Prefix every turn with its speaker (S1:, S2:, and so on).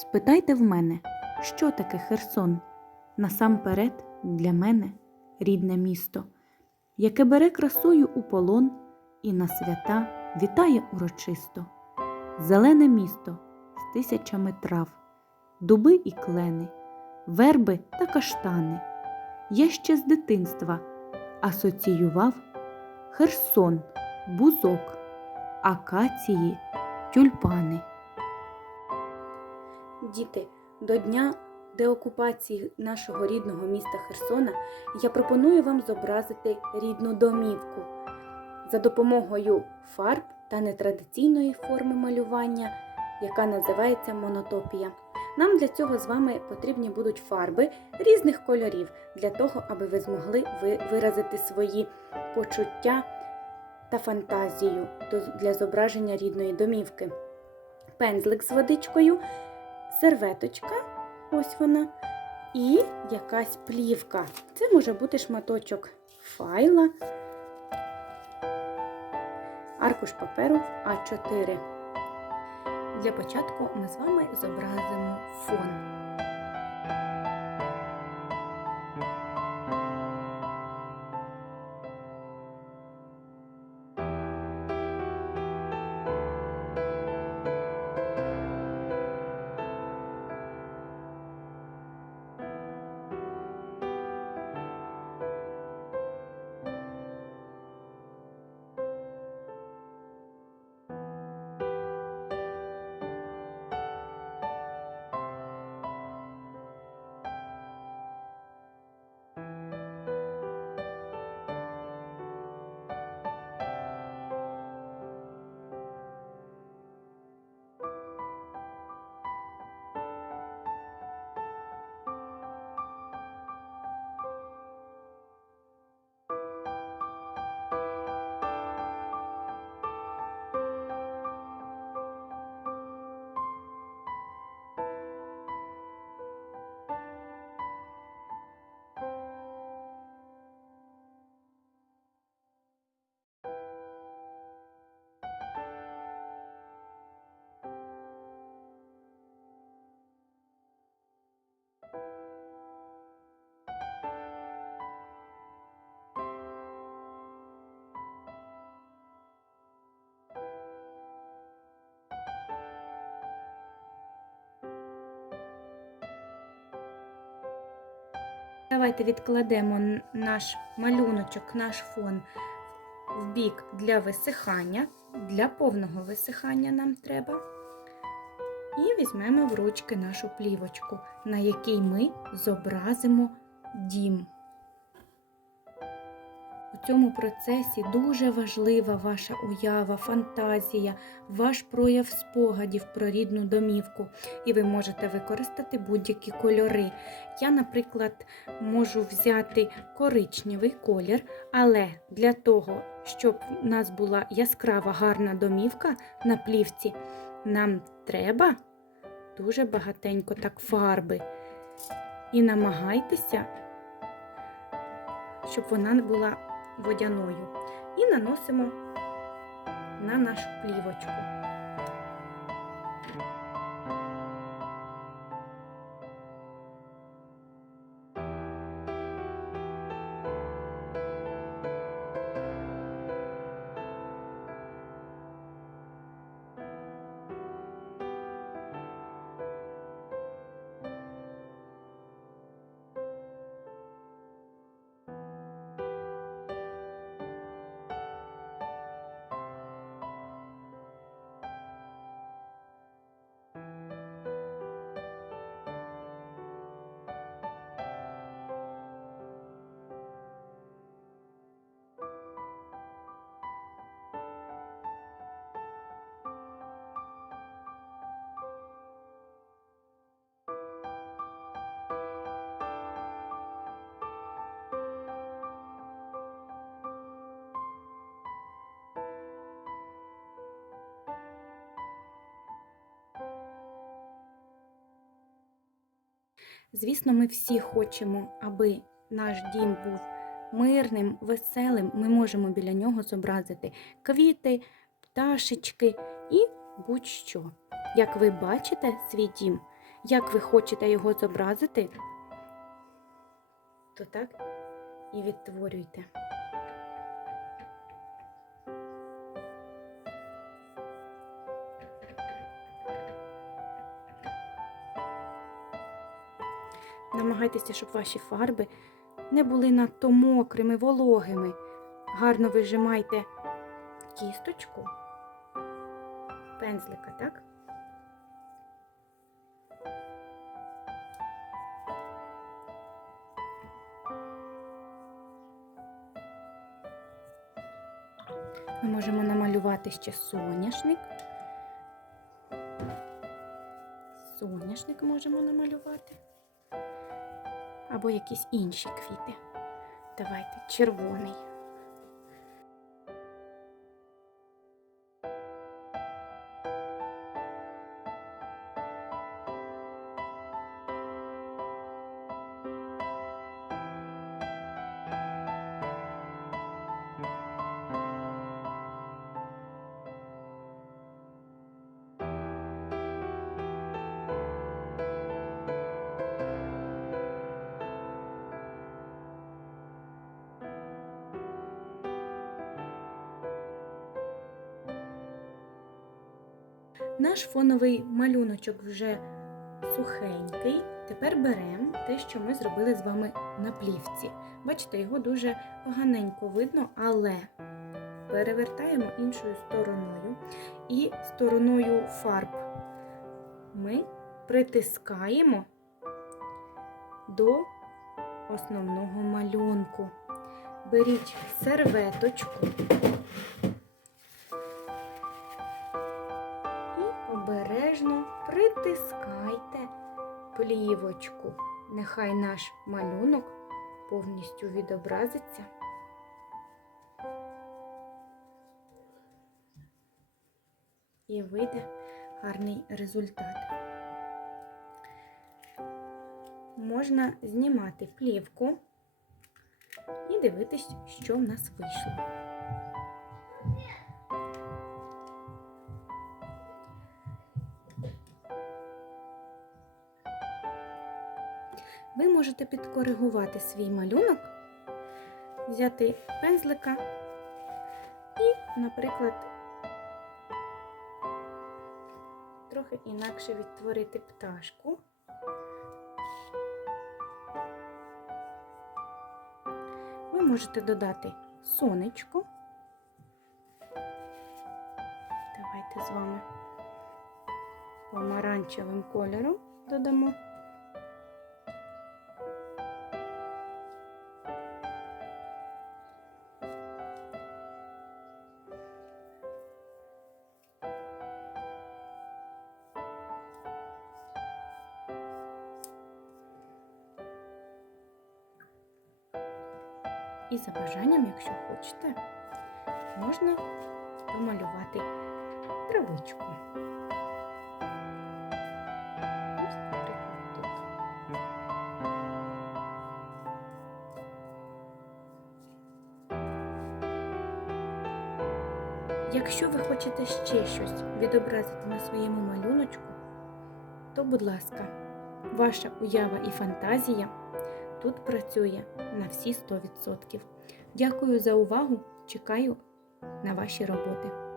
S1: Спитайте в мене, що таке Херсон? Насамперед для мене рідне місто, яке бере красою у полон і на свята вітає урочисто. Зелене місто з тисячами трав, дуби і клени, верби та каштани. Я ще з дитинства асоціював Херсон, бузок, акації, тюльпани. Діти, до дня деокупації нашого рідного міста Херсона я пропоную вам зобразити рідну домівку за допомогою фарб та нетрадиційної форми малювання, яка називається монотопія. Нам для цього з вами потрібні будуть фарби різних кольорів для того, аби ви змогли виразити свої почуття та фантазію для зображення рідної домівки. Пензлик з водичкою, серветочка, ось вона, і якась плівка. Це може бути шматочок файла, аркуш паперу А4. Для початку ми з вами зобразимо фон. Давайте відкладемо наш малюночок, наш фон в бік для висихання. Для повного висихання нам треба. І візьмемо в ручки нашу плівочку, на якій ми зобразимо дім. У цьому процесі дуже важлива ваша уява, фантазія, ваш прояв спогадів про рідну домівку, і ви можете використати будь-які кольори. Я, наприклад, можу взяти коричневий колір, але для того, щоб у нас була яскрава гарна домівка на плівці, нам треба дуже багатенько так фарби. І намагайтеся, щоб вона була водяною. І наносимо на нашу плівочку. Звісно, ми всі хочемо, аби наш дім був мирним, веселим. Ми можемо біля нього зобразити квіти, пташечки і будь-що. Як ви бачите свій дім, як ви хочете його зобразити, то так і відтворюйте. Намагайтеся, щоб ваші фарби не були надто мокрими, вологими. Гарно вижимайте кісточку пензлика, так? Ми можемо намалювати ще соняшник. Соняшник можемо намалювати. Або якісь інші квіти. Давайте червоний. Наш фоновий малюночок вже сухенький. Тепер беремо те, що ми зробили з вами на плівці. Бачите, його дуже поганенько видно, але перевертаємо іншою стороною. І стороною фарб ми притискаємо до основного малюнку. Беріть серветочку. Притискайте плівочку. Нехай наш малюнок повністю відобразиться. І вийде гарний результат. Можна знімати плівку і дивитись, що в нас вийшло. Ви можете підкоригувати свій малюнок, взяти пензлика і, наприклад, трохи інакше відтворити пташку. Ви можете додати сонечко. Давайте з вами помаранчевим кольором додамо. І за бажанням, якщо хочете, можна помалювати травичку. Якщо ви хочете ще щось відобразити на своєму малюночку, то, будь ласка, ваша уява і фантазія тут працює на всі 100%. Дякую за увагу! Чекаю на ваші роботи.